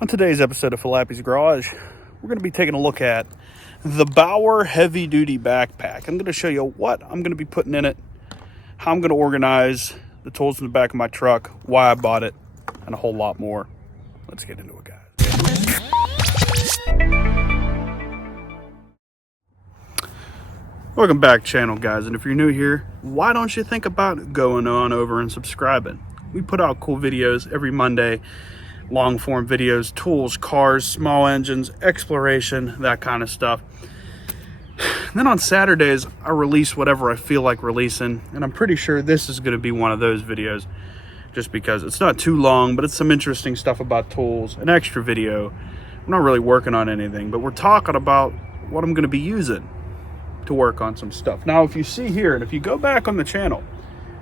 On today's episode of Falappi's Garage, we're going to be taking a look at the Bauer Heavy Duty Backpack. I'm going to show you what I'm going to be putting in it, how I'm going to organize the tools in the back of my truck, why I bought it, and a whole lot more. Let's get into it, guys. Welcome back, channel guys, and if you're new here, why don't you think about going on over and subscribing? We put out cool videos every Monday, long form videos, tools, cars, small engines, exploration, that kind of stuff. And then on Saturdays, I release whatever I feel like releasing, and I'm pretty sure this is going to be one of those videos, just because it's not too long, but it's some interesting stuff about tools, an extra video. I'm not really working on anything, but we're talking about what I'm going to be using to work on some stuff. Now, if you see here, and if you go back on the channel,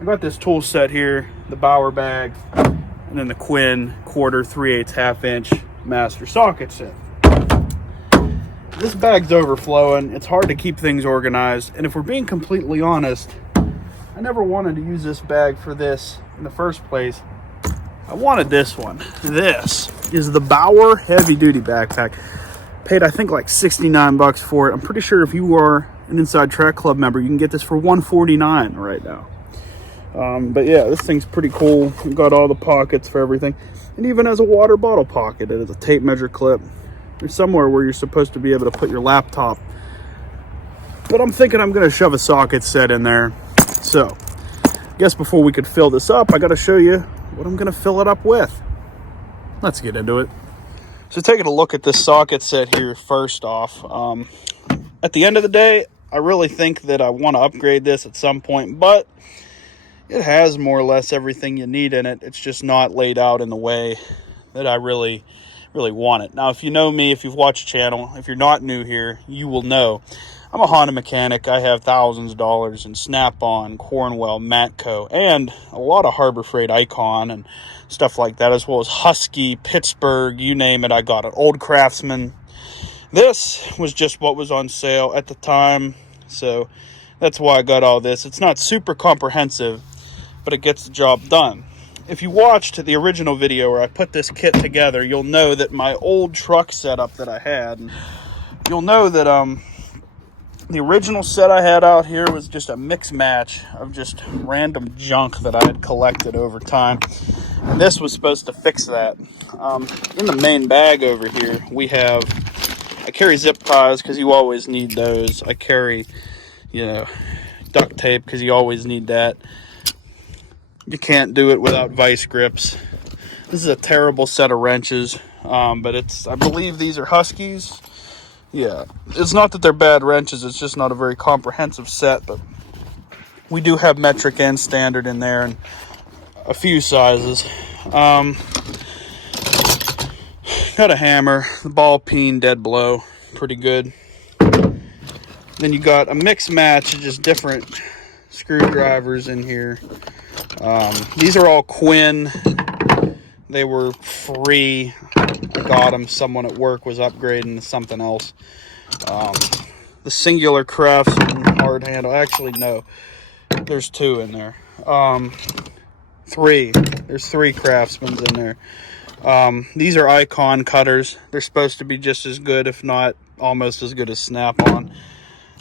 I got this tool set here, the Bauer bag, and then the Quinn 1/4, 3/8, 1/2 inch master socket set. This bag's overflowing. It's hard to keep things organized, and if we're being completely honest, I never wanted to use this bag for this in the first place. I wanted this one. This is the Bauer Heavy Duty Backpack. Paid, I think, like 69 bucks for it. I'm pretty sure if you are an Inside Track Club member, you can get this for $149 right now. But yeah, this thing's pretty cool. We've got all the pockets for everything. And even has a water bottle pocket. It has a tape measure clip. There's somewhere where you're supposed to be able to put your laptop. But I'm thinking I'm going to shove a socket set in there. So, I guess before we could fill this up, I got to show you what I'm going to fill it up with. Let's get into it. So taking a look at this socket set here first off. At the end of the day, I really think that I want to upgrade this at some point, but it has more or less everything you need in it. It's just not laid out in the way that I really want it. Now, if you know me, if you've watched the channel, if you're not new here, you will know I'm a Honda mechanic. I have thousands of dollars in Snap-on, Cornwell, Matco, and a lot of Harbor Freight Icon and stuff like that, as well as Husky, Pittsburgh, you name it, I got it. Old Craftsman. This was just what was on sale at the time, so that's why I got all this. It's not super comprehensive, but it gets the job done. If you watched the original video where I put this kit together, you'll know that my old truck setup that I had, you'll know that the original set I had out here was just a mix match of just random junk that I had collected over time. And this was supposed to fix that. In the main bag over here, I carry zip ties because you always need those. I carry, duct tape because you always need that. You can't do it without vice grips. This is a terrible set of wrenches, but I believe these are Huskies. Yeah, it's not that they're bad wrenches, it's just not a very comprehensive set, but we do have metric and standard in there and a few sizes. Got a hammer, the ball peen, dead blow, pretty good. Then you got a mix match of just different screwdrivers in here. These are all Quinn. They were free. I got them. Someone at work was upgrading to something else. The singular Craftsman hard handle. Actually, no. There's two in there. Three. There's three Craftsmans in there. These are Icon cutters. They're supposed to be just as good, if not almost as good as Snap-on.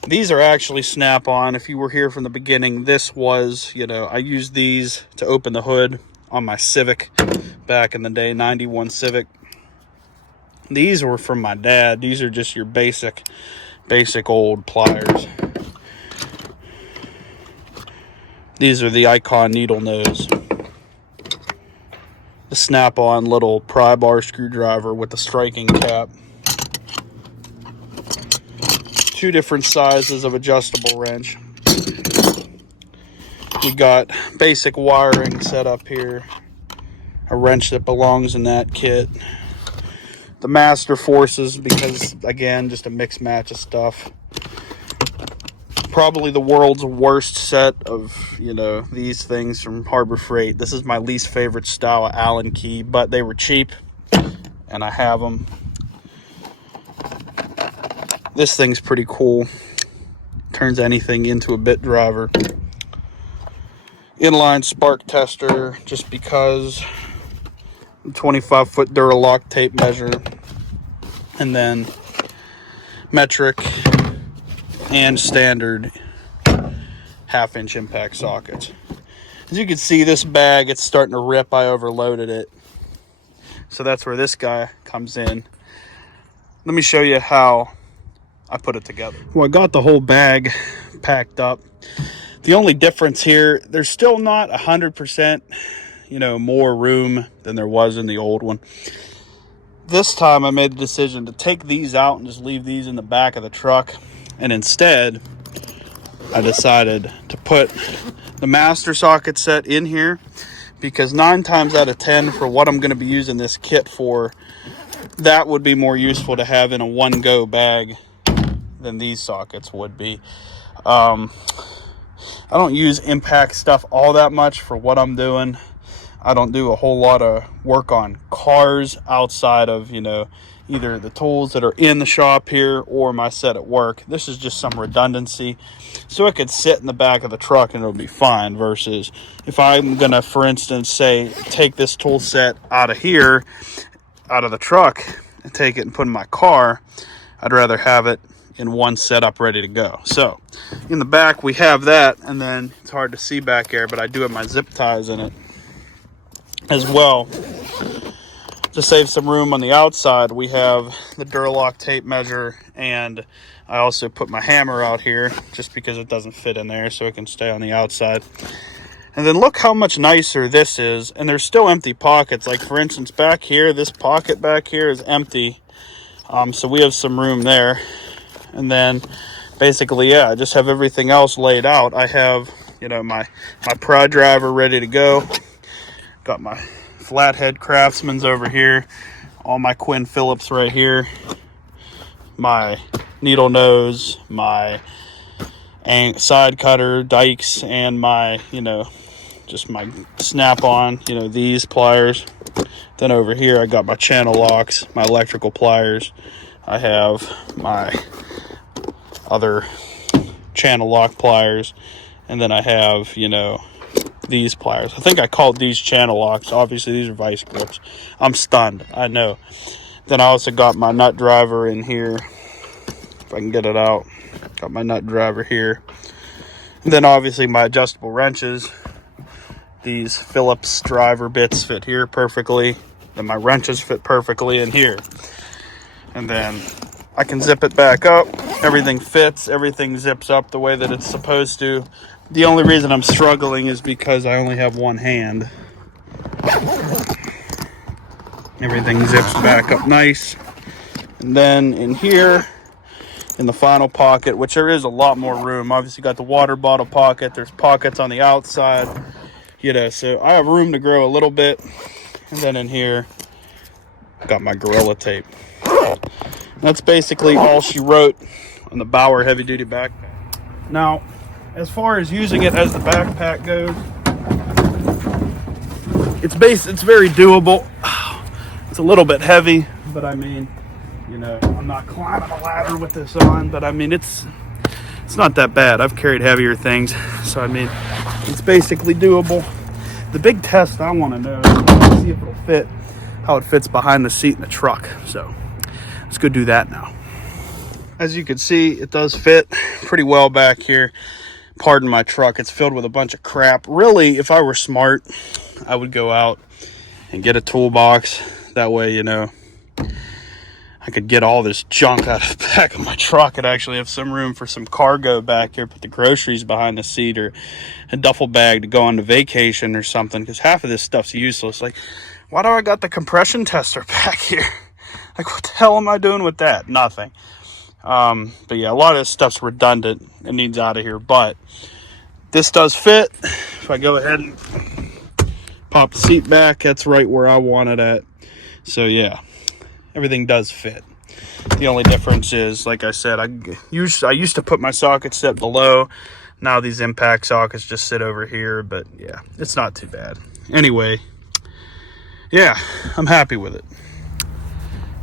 These are actually Snap-on. If you were here from the beginning, this was, I used these to open the hood on my Civic back in the day, 91 Civic. These were from my dad. These are just your basic old pliers. These are the Icon needle nose. The Snap-on little pry bar screwdriver with the striking cap. Two different sizes of adjustable wrench. We got basic wiring set up here. A wrench that belongs in that kit. The Master Forces, because again, just a mix match of stuff. Probably the world's worst set of, these things from Harbor Freight. This is my least favorite style of Allen key, but they were cheap, and I have them. This thing's pretty cool. Turns anything into a bit driver. Inline spark tester, just because 25-foot Duralock tape measure, and then metric and standard 1/2-inch impact sockets. As you can see, this bag, it's starting to rip. I overloaded it. So that's where this guy comes in. Let me show you how I put it together. Well, I got the whole bag packed up. The only difference here, there's still not 100%, more room than there was in the old one. This time I made the decision to take these out and just leave these in the back of the truck. And instead, I decided to put the master socket set in here, because 9 times out of 10 for what I'm going to be using this kit for, that would be more useful to have in a one-go bag than these sockets would be. I don't use impact stuff all that much for what I'm doing. I don't do a whole lot of work on cars outside of, either the tools that are in the shop here or my set at work. This is just some redundancy, so it could sit in the back of the truck and it'll be fine, versus if I'm gonna, for instance, say take this tool set out of here, out of the truck, and take it and put in my car, I'd rather have it in one setup ready to go. So in the back we have that, and then it's hard to see back there, but I do have my zip ties in it as well. To save some room on the outside, we have the Duralock tape measure, and I also put my hammer out here just because it doesn't fit in there, so it can stay on the outside. And then look how much nicer this is, and there's still empty pockets. Like for instance, back here, this pocket back here is empty, so we have some room there. And then basically, I just have everything else laid out. I have, my prod driver ready to go. Got my flathead Craftsman's over here, all my Quinn Phillips right here, my needle nose, my side cutter dikes, and my just my snap-on these pliers. Then over here I got my channel locks, my electrical pliers. I have my other channel lock pliers, and then I have these pliers. I think I called these channel locks. Obviously these are vice grips. I'm stunned, I know. Then I also got my nut driver in here, if I can get it out. Got my nut driver here. And then obviously my adjustable wrenches. These Phillips driver bits fit here perfectly, and my wrenches fit perfectly in here. And then I can zip it back up. Everything fits, everything zips up the way that it's supposed to. The only reason I'm struggling is because I only have one hand. Everything zips back up nice. And then in here, in the final pocket, which there is a lot more room. Obviously got the water bottle pocket. There's pockets on the outside, so I have room to grow a little bit. And then in here, got my Gorilla Tape. That's basically all she wrote on the Bauer Heavy Duty Backpack. Now, as far as using it as the backpack goes, it's very doable. It's a little bit heavy, but I mean, I'm not climbing a ladder with this on, but I mean, it's not that bad. I've carried heavier things, so I mean, it's basically doable. The big test I want to know is see if it'll fit, how it fits behind the seat in the truck. So let's go do that now. As you can see, it does fit pretty well back here. Pardon my truck, it's filled with a bunch of crap. Really, if I were smart, I would go out and get a toolbox. That way, I could get all this junk out of the back of my truck and actually have some room for some cargo back here, put the groceries behind the seat, or a duffel bag to go on to vacation or something, because half of this stuff's useless. Like, why do I got the compression tester back here? Like, what the hell am I doing with that? Nothing. But yeah, a lot of this stuff's redundant. It needs out of here, but this does fit. If I go ahead and pop the seat back, that's right where I want it at. So yeah, everything does fit. The only difference is, like I said, I used to put my socket set below. Now these impact sockets just sit over here, but yeah, it's not too bad. Anyway, yeah, I'm happy with it.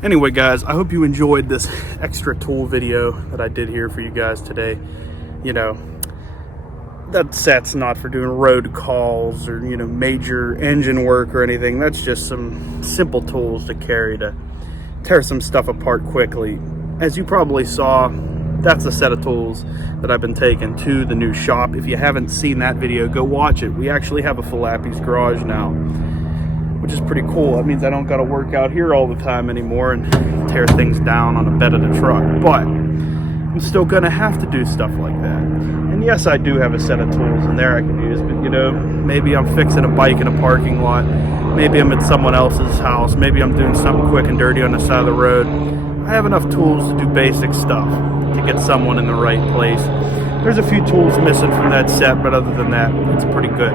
Anyway, guys, I hope you enjoyed this extra tool video that I did here for you guys today. that set's not for doing road calls or, you know, major engine work or anything. That's just some simple tools to carry to tear some stuff apart quickly. As you probably saw, that's a set of tools that I've been taking to the new shop. If you haven't seen that video, go watch it. We actually have a Falappi's garage now, which is pretty cool. That means I don't got to work out here all the time anymore and tear things down on the bed of the truck. But I'm still going to have to do stuff like that. And yes, I do have a set of tools in there I can use, but, you know, maybe I'm fixing a bike in a parking lot. Maybe I'm at someone else's house. Maybe I'm doing something quick and dirty on the side of the road. I have enough tools to do basic stuff to get someone in the right place. There's a few tools missing from that set, but other than that, it's pretty good.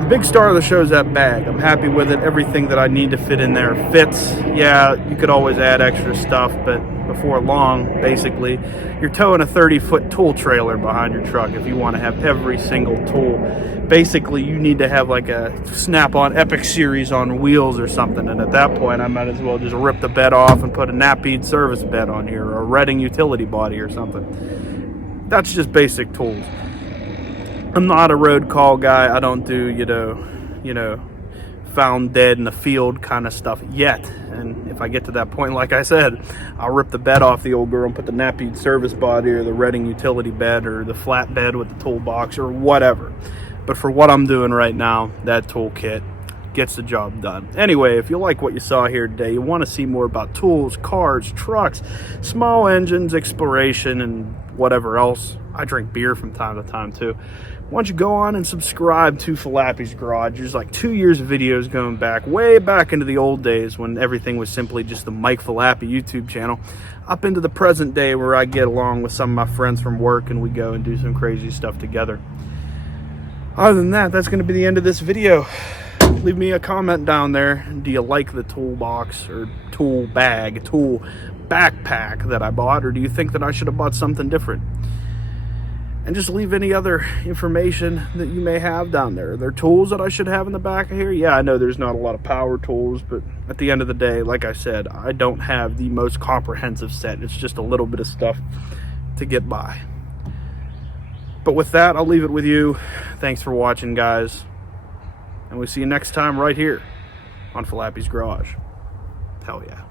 The big star of the show is that bag. I'm happy with it. Everything that I need to fit in there fits. Yeah, you could always add extra stuff, but before long, basically, you're towing a 30-foot tool trailer behind your truck if you want to have every single tool. Basically, you need to have like a Snap-on Epic series on wheels or something, and at that point, I might as well just rip the bed off and put a Napped service bed on here, or a Redding utility body or something. That's just basic tools. I'm not a road call guy. I don't do, you know, found dead in the field kind of stuff yet. And if I get to that point, like I said, I'll rip the bed off the old girl and put the Napped service body or the Redding utility bed or the flat bed with the toolbox or whatever. But for what I'm doing right now, that toolkit gets the job done. Anyway, if you like what you saw here today, you want to see more about tools, cars, trucks, small engines, exploration, and whatever else. I drink beer from time to time too. Why don't you go on and subscribe to Falappi's Garage. There's like 2 years of videos going back, way back into the old days when everything was simply just the Mike Falappi YouTube channel, up into the present day where I get along with some of my friends from work and we go and do some crazy stuff together. Other than that, that's going to be the end of this video. Leave me a comment down there. Do you like the toolbox or tool bag, tool backpack that I bought, or do you think that I should have bought something different? And just leave any other information that you may have down there. Are there tools that I should have in the back of here? Yeah, I know there's not a lot of power tools, but at the end of the day, like I said, I don't have the most comprehensive set. It's just a little bit of stuff to get by. But with that, I'll leave it with you. Thanks for watching, guys. And we'll see you next time right here on Falappi's Garage. Hell yeah.